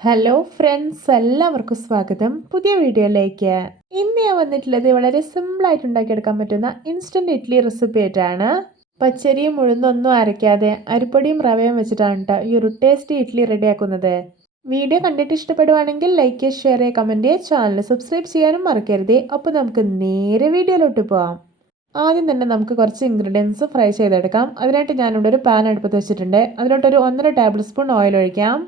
Hello friends എല്ലാവർക്കും സ്വാഗതം. പുതിയ വീഡിയോയിലേക്ക്. ഇന്ന് ഞാൻ വന്നിട്ടുള്ളത് വളരെ സിമ്പിളായിട്ട് ഉണ്ടാക്കിയെടുക്കാൻ പറ്റുന്ന ഇൻസ്റ്റന്റ് ഇഡ്ഡലി റെസിപ്പി ആയിട്ടാണ്. പച്ചരിയും ഉഴുന്നൊന്നും അരയ്ക്കാതെ അരിപ്പൊടിയും റവയും വെച്ചിട്ടാണ് ഈ ഒരു ടേസ്റ്റി ഇഡ്ഡലി റെഡിയാക്കുന്നത്. വീഡിയോ കണ്ടിട്ട് ഇഷ്ടപ്പെടുവാണെങ്കിൽ like share comment channel subscribe ചെയ്യാനും മറക്കരുത്. അപ്പോൾ നമുക്ക് നേരെ വീഡിയോയിലോട്ട് പോവാം. ആദ്യം തന്നെ നമുക്ക് കുറച്ച് ഇൻഗ്രീഡിയൻസ് ഫ്രൈ ചെയ്തെടുക്കാം. അതിനായിട്ട് ഞാനിവിടെ ഒരു പാൻ അടുപ്പത്ത് വെച്ചിട്ടുണ്ട്. അതിലോട്ടൊരു ഒന്നര ടേബിൾ സ്പൂൺ ഓയിൽ ഒഴിക്കാം.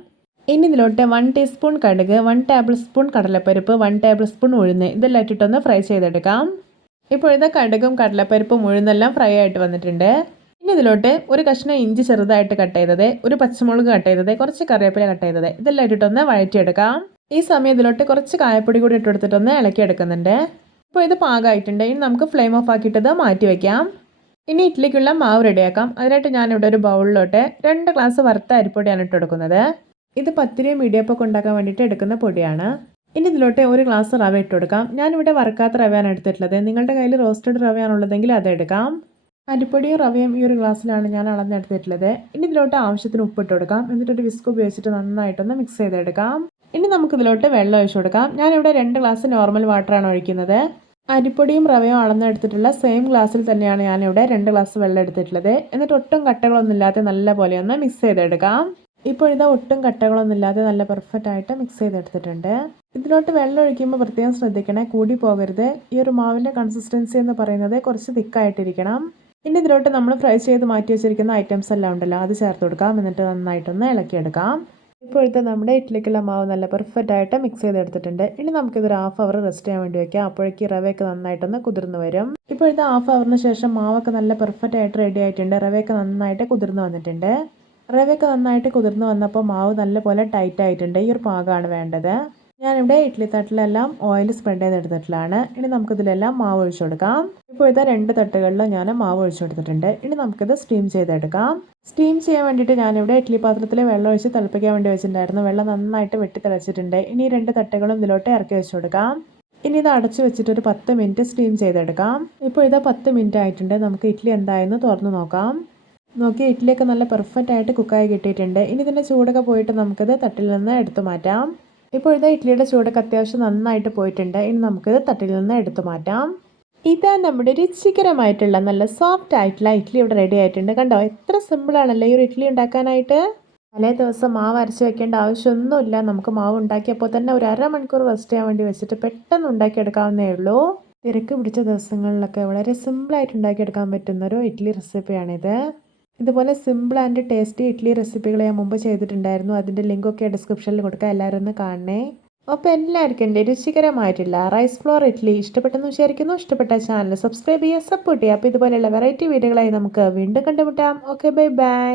ഇനി ഇതിലോട്ട് വൺ ടീസ്പൂൺ കടുക് വൺ ടേബിൾ സ്പൂൺ കടലപ്പരിപ്പ് വൺ ടേബിൾ സ്പൂൺ ഉഴുന്ന് ഇതെല്ലാം ഇട്ടിട്ടൊന്ന് ഫ്രൈ ചെയ്തെടുക്കാം. ഇപ്പോൾ ഇത് കടുകും കടലപ്പരിപ്പും ഉഴുന്നെല്ലാം ഫ്രൈ ആയിട്ട് വന്നിട്ടുണ്ട്. ഇനി ഇതിലോട്ട് ഒരു കഷ്ണം ഇഞ്ചി ചെറുതായിട്ട് കട്ട് ചെയ്തത് ഒരു പച്ചമുളക് കട്ട് ചെയ്തത് കുറച്ച് കറിവേപ്പില കട്ട് ചെയ്തത്. ഇതെല്ലാം ഇട്ടിട്ടൊന്ന് വഴറ്റിയെടുക്കാം. ഈ സമയം ഇതിലോട്ട് കുറച്ച് കായപ്പൊടി കൂടി ഇട്ടെടുത്തിട്ടൊന്ന് ഇളക്കിയെടുക്കുന്നുണ്ട്. ഇപ്പോൾ ഇത് പാകമായിട്ടുണ്ട് ഇനി നമുക്ക് ഫ്ലെയിം ഓഫ് ആക്കിയിട്ടത് മാറ്റി വയ്ക്കാം ഇനി ഇഡ്ഡലിക്കുള്ള മാവ് റെഡിയാക്കാം അതിനായിട്ട് ഞാനിവിടെ ഒരു ബൗളിലോട്ട് രണ്ട് ഗ്ലാസ് വറുത്ത അരിപ്പൊടിയാണ് ഇട്ട് ഇത് പത്തിരിയും ഇടിയപ്പൊക്കെ ഉണ്ടാക്കാൻ വേണ്ടിയിട്ട് എടുക്കുന്ന പൊടിയാണ്. ഇനി ഇതിലോട്ട് ഒരു ഗ്ലാസ് റവ ഇട്ട് കൊടുക്കാം. ഞാനിവിടെ വറുക്കാത്ത റവയാണ് എടുത്തിട്ടുള്ളത്. നിങ്ങളുടെ കയ്യിൽ റോസ്റ്റഡ് റവയാണുള്ളതെങ്കിൽ അത് എടുക്കാം. അരിപ്പൊടിയും റവയും ഈ ഒരു ഗ്ലാസ്സിലാണ് ഞാൻ അളന്നെടുത്തിട്ടുള്ളത്. ഇനി ഇതിലോട്ട് ആവശ്യത്തിന് ഉപ്പിട്ട് കൊടുക്കാം. എന്നിട്ടൊരു വിസ്ക് ഉപയോഗിച്ചിട്ട് നന്നായിട്ടൊന്ന് മിക്സ് ചെയ്തെടുക്കാം. ഇനി നമുക്ക് ഇതിലോട്ട് വെള്ളം ഒഴിച്ചു കൊടുക്കാം. ഞാനിവിടെ രണ്ട് ഗ്ലാസ് നോർമൽ വാട്ടറാണ് ഒഴിക്കുന്നത്. അരിപ്പൊടിയും റവയും അളന്നെടുത്തിട്ടുള്ള സെയിം ഗ്ലാസ്സിൽ തന്നെയാണ് ഞാനിവിടെ രണ്ട് ഗ്ലാസ് വെള്ളം എടുത്തിട്ടുള്ളത്. എന്നിട്ട് ഒട്ടും കട്ടകളൊന്നും ഇല്ലാതെ നല്ല പോലെ ഒന്ന് മിക്സ് ചെയ്തെടുക്കാം. ഇപ്പോൾ ഇതാ ഒട്ടും കട്ടകളൊന്നും ഇല്ലാതെ നല്ല പെർഫെക്റ്റ് ആയിട്ട് മിക്സ് ചെയ്തെടുത്തിട്ടുണ്ട്. ഇതിലോട്ട് വെള്ളം ഒഴിക്കുമ്പോൾ പ്രത്യേകം ശ്രദ്ധിക്കണേ കൂടി പോകരുത്. ഈ ഒരു മാവിന്റെ കൺസിസ്റ്റൻസി എന്ന് പറയുന്നത് കുറച്ച് തിക്കായിട്ടിരിക്കണം. ഇനി ഇതിലോട്ട് നമ്മൾ ഫ്രൈ ചെയ്ത് മാറ്റി വെച്ചിരിക്കുന്ന ഐറ്റംസ് എല്ലാം ഉണ്ടല്ലോ അത് ചേർത്ത് കൊടുക്കാം. എന്നിട്ട് നന്നായിട്ടൊന്ന് ഇളക്കിയെടുക്കാം. ഇപ്പോഴത്തെ നമ്മുടെ ഇഡ്ഡലിക്കുള്ള മാവ് നല്ല പെർഫെക്റ്റ് ആയിട്ട് മിക്സ് ചെയ്തെടുത്തിട്ടുണ്ട്. ഇനി നമുക്കിതൊരു ഹാഫ് അവർ റെസ്റ്റ് ചെയ്യാൻ വേണ്ടി വെക്കാം. അപ്പോഴേക്ക് റവയൊക്കെ നന്നായിട്ടൊന്ന് കുതിർന്ന് വരും. ഇപ്പോഴത്തെ ഹാഫ് അവറിന് ശേഷം മാവൊക്കെ നല്ല പെർഫെക്റ്റ് ആയിട്ട് റെഡി ആയിട്ടുണ്ട്. റവയൊക്കെ നന്നായിട്ട് കുതിർന്ന് വന്നിട്ടുണ്ട്. റവയൊക്കെ നന്നായിട്ട് കുതിർന്ന് വന്നപ്പോൾ മാവ് നല്ലപോലെ ടൈറ്റ് ആയിട്ടുണ്ട് ഈ ഒരു പാകമാണ് വേണ്ടത്. ഞാനിവിടെ ഇഡ്ഡലി തട്ടിലെല്ലാം ഓയിൽ സ്പ്രെഡ് ചെയ്തെടുത്തിട്ടുള്ളതാണ് ഇനി നമുക്കിതിലെല്ലാം മാവ് ഒഴിച്ചു കൊടുക്കാം. ഇപ്പോഴത്തെ രണ്ട് തട്ടുകളിലും ഞാൻ മാവ് ഒഴിച്ചു കൊടുത്തിട്ടുണ്ട്. ഇനി നമുക്കിത് സ്റ്റീം ചെയ്തെടുക്കാം. സ്റ്റീം ചെയ്യാൻ വേണ്ടിയിട്ട് ഞാനിവിടെ ഇഡ്ഡലി പാത്രത്തിൽ വെള്ളം ഒഴിച്ച് തിളപ്പിക്കാൻ വേണ്ടി വെച്ചിട്ടുണ്ടായിരുന്നു. വെള്ളം നന്നായിട്ട് വെട്ടി തിളച്ചിട്ടുണ്ട്. ഇനി രണ്ട് തട്ടുകളും ഇതിലോട്ട് ഇറക്കി വെച്ചു കൊടുക്കാം. ഇനി ഇത് അടച്ചു വെച്ചിട്ട് ഒരു പത്ത് മിനിറ്റ് സ്റ്റീം ചെയ്തെടുക്കാം. ഇപ്പോൾ ഇത് പത്ത് മിനിറ്റ് ആയിട്ടുണ്ട്. നമുക്ക് ഇഡ്ഡലി എന്തായെന്ന് തുറന്നു നോക്കാം. നോക്കി ഇഡ്ഡലിയൊക്കെ നല്ല പെർഫെക്റ്റ് ആയിട്ട് കുക്കായി കിട്ടിയിട്ടുണ്ട്. ഇനി ഇതിന്റെ ചൂടൊക്കെ പോയിട്ട് നമുക്കിത് തട്ടിൽ നിന്ന് എടുത്തു മാറ്റാം. ഇപ്പോൾ ഇതാ ഇഡ്ഡലിയുടെ ചൂടൊക്കെ അത്യാവശ്യം നന്നായിട്ട് പോയിട്ടുണ്ട്. ഇനി നമുക്കിത് തട്ടിൽ നിന്ന് എടുത്തു മാറ്റാം. ഇതാ നമ്മുടെ രുചികരമായിട്ടുള്ള നല്ല സോഫ്റ്റ് ആയിട്ടുള്ള ഇഡ്ഡലി ഇവിടെ റെഡി ആയിട്ടുണ്ട്. കണ്ടോ? എത്ര സിമ്പിളാണല്ലേ ഈ ഒരു ഇഡ്ഡലി ഉണ്ടാക്കാനായിട്ട്. തലേ ദിവസം മാവ് അരച്ച് വെക്കേണ്ട ആവശ്യമൊന്നുമില്ല. നമുക്ക് മാവ് ഉണ്ടാക്കിയപ്പോൾ തന്നെ ഒരു അരമണിക്കൂർ റെസ്റ്റ് ചെയ്യാൻ വേണ്ടി വെച്ചിട്ട് പെട്ടെന്ന് ഉണ്ടാക്കിയെടുക്കാവുന്നേ ഉള്ളൂ. തിരക്ക് പിടിച്ച ദിവസങ്ങളിലൊക്കെ വളരെ സിമ്പിളായിട്ട് ഉണ്ടാക്കിയെടുക്കാൻ പറ്റുന്നൊരു ഇഡ്ഡലി റെസിപ്പിയാണിത് ഇതുപോലെ സിമ്പിൾ ആൻഡ് ടേസ്റ്റി ഇഡ്ഡലി റെസിപ്പികൾ ഞാൻ മുമ്പ് ചെയ്തിട്ടുണ്ടായിരുന്നു. അതിന്റെ ലിങ്കൊക്കെ ഡിസ്ക്രിപ്ഷനിൽ കൊടുക്കാം. എല്ലാവരും ഒന്ന് കാണണേ. അപ്പോൾ എല്ലാവർക്കും എന്റെ രുചികരമായിട്ടുള്ള റൈസ് ഫ്ലോർ ഇഡ്ഡലി ഇഷ്ടപ്പെട്ടെന്ന് വിചാരിക്കുന്നു. ഇഷ്ടപ്പെട്ട ചാനൽ സബ്സ്ക്രൈബ് ചെയ്യുക സപ്പോർട്ട് ചെയ്യുക. അപ്പോൾ ഇതുപോലെയുള്ള വെറൈറ്റി വീഡിയോകളായി നമുക്ക് വീണ്ടും കണ്ടുമുട്ടാം. Okay bye bye